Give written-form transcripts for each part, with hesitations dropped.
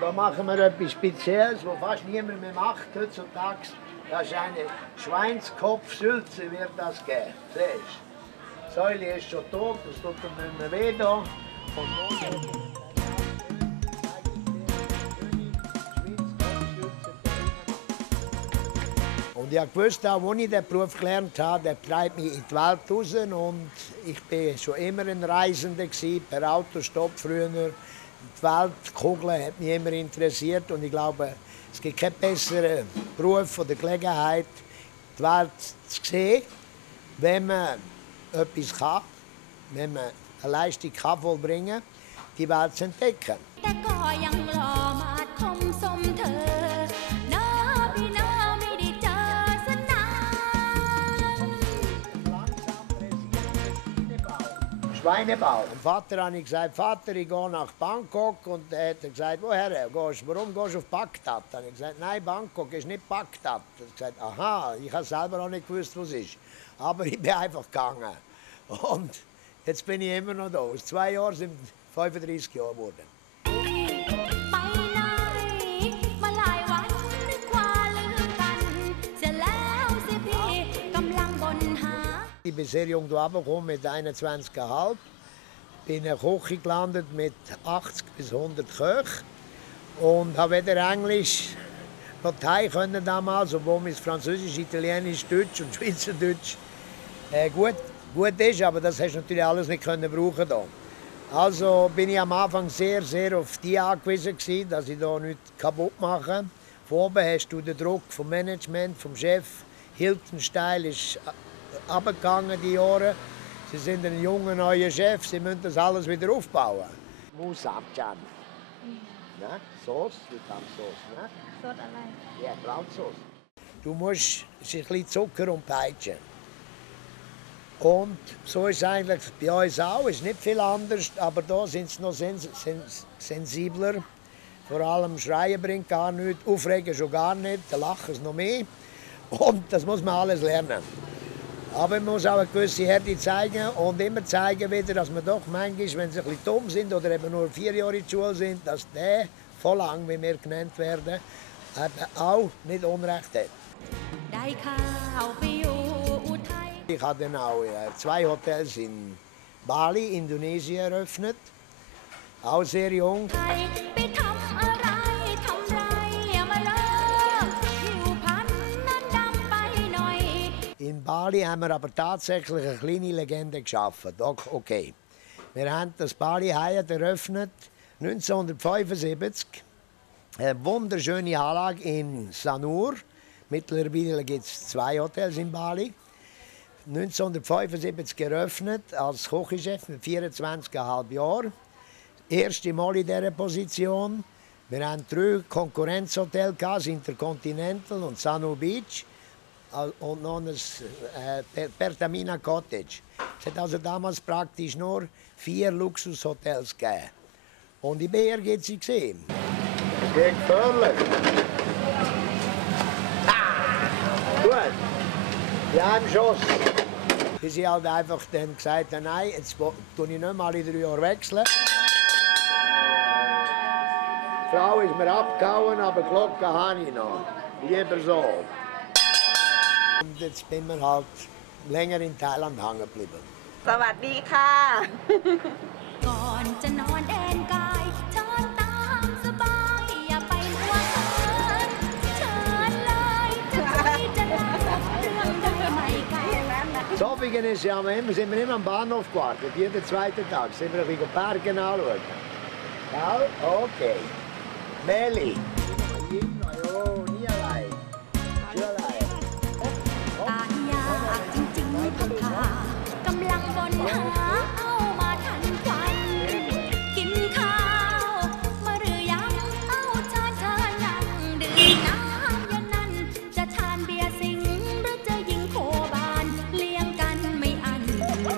da machen wir etwas Spezielles, was fast niemand mehr macht heutzutage. Das ist eine Schweinskopfsülze, wird das geben. Siehst du? Die Säule ist schon tot, das tut ihm nicht mehr weh da. Und ich wusste auch, als ich den Beruf gelernt habe, der treibt mich in die Welt raus. Und ich war schon immer ein Reisender, per Autostopp früher. Die Welt, die Kugeln, hat mich immer interessiert. Und ich glaube, es gibt keinen besseren Beruf oder Gelegenheit, die Welt zu sehen, wenn man etwas kann, wenn man eine Leistung kann vollbringen kann, die Welt zu entdecken. Schweinebau. Dem Vater habe ich gesagt, Vater, ich gehe nach Bangkok. Und er hat gesagt, woher gehst du? Warum gehst du auf Bagdad? Dann habe ich gesagt, nein, Bangkok ist nicht Bagdad. Er hat gesagt, aha, ich habe selber auch nicht gewusst, was es ist. Aber ich bin einfach gegangen. Und jetzt bin ich immer noch da. Aus 2 Jahren sind 35 Jahre geworden. Ich bin sehr jung heruntergekommen mit 21,5. Bin in der Küche gelandet mit 80 bis 100 Köchen. Und habe weder Englisch noch Thai können damals, obwohl mein Französisch, Italienisch, Deutsch und Schweizerdeutsch gut ist. Aber das hast du natürlich alles nicht können brauchen da. Also bin ich am Anfang sehr auf die angewiesen gewesen, dass ich da nichts kaputt mache. Von oben hast du den Druck vom Management, vom Chef. Hilton Style ist abgegangen die Jahre. Sie sind ein junger neuer Chef, sie müssen das alles wieder aufbauen. Musabjan. Ne? Sauce, wie kam Sauce? Ne? Sauce allein. Ja, Braunsauce. Du musst ein bisschen Zucker und peitschen. Und so ist es eigentlich bei uns auch, ist nicht viel anders, aber da sind sie noch sensibler. Vor allem Schreien bringt gar nichts, Aufregen schon gar nicht, da lachen sie noch mehr. Und das muss man alles lernen. Aber man muss auch eine gewisse Härte zeigen und immer zeigen wieder, dass man doch manchmal, wenn sie ein bisschen dumm sind oder eben nur 4 Jahre in der Schule sind, dass der voll lang, wie wir genannt werden, auch nicht Unrecht hat. Ich habe dann auch 2 Hotels in Bali, Indonesien, eröffnet. Auch sehr jung. In Bali haben wir aber tatsächlich eine kleine Legende geschaffen. Okay. Wir haben das Bali Hyatt eröffnet 1975. Eine wunderschöne Anlage in Sanur. Mittlerweile gibt es 2 Hotels in Bali. 1975 eröffnet als Küchenchef mit 24,5 Jahren. Erste Mal in dieser Position. Wir hatten 3 Konkurrenzhotels, das Intercontinental und Sanur Beach. Und noch ein Pertamina Cottage. Es hat also damals praktisch nur 4 Luxushotels gegeben. Und ich bin ehrgeizig gesehen. Es geht gefährlich. Gut. Ja, im Schuss. Bis ich halt einfach dann gesagt habe, nein, jetzt tue ich nicht mal in 3 Jahren wechseln. Die Frau ist mir abgehauen, aber die Glocke habe ich noch. Lieber so. Und jetzt bin ich halt länger in Thailand hängen geblieben. สวัสดีค่ะ ก่อนจะนอนแอนกายเชิญตามสบายอย่าไปหัวเถินเชิญเลยจะใจจะลาเรื่องได้ไม่ไกล Das Abend ist ja sind wir immer am Bahnhof gewartet. Jeden 2. Tag sind wir ein bisschen Berge anschauen. Ja, okay. Meli. Oh, nie allein. Nie allein. ตายยากจริงๆพังพากำลังบนหาเอามาทันควันกินข้าวมาหรือยังเอาชาเชิญนั่งดื่มน้ำยันนั้นจะทานเบียร์สิงหรือจะยิงโคบานเลี้ยงกันไม่อัน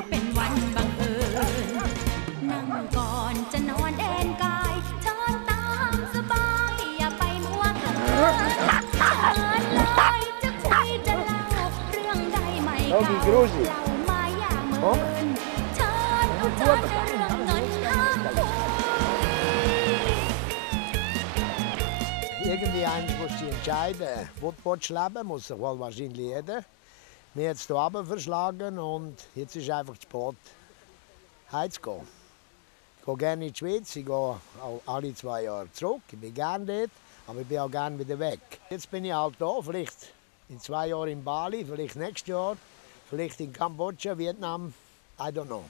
เป็นวันบังเอิญนั่งก่อนจะนอนแอนกายเชิญตามสบายอย่าไป entscheiden, wo du leben, muss sich wohl wahrscheinlich jeder. Wir haben es hier runter verschlagen und jetzt ist einfach Sport, heimzugehen. Ich gehe gerne in die Schweiz, ich gehe auch alle 2 Jahre zurück. Ich bin gerne dort, aber ich bin auch gerne wieder weg. Jetzt bin ich halt hier, vielleicht in 2 Jahren in Bali, vielleicht nächstes Jahr, vielleicht in Kambodscha, Vietnam, I don't know.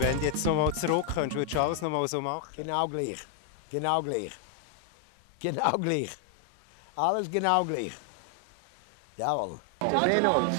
Wenn du jetzt noch mal zurückkommst, würdest du alles noch mal so machen? Genau gleich. Genau gleich. Genau gleich. Alles genau gleich. Jawohl. Wir sehen uns.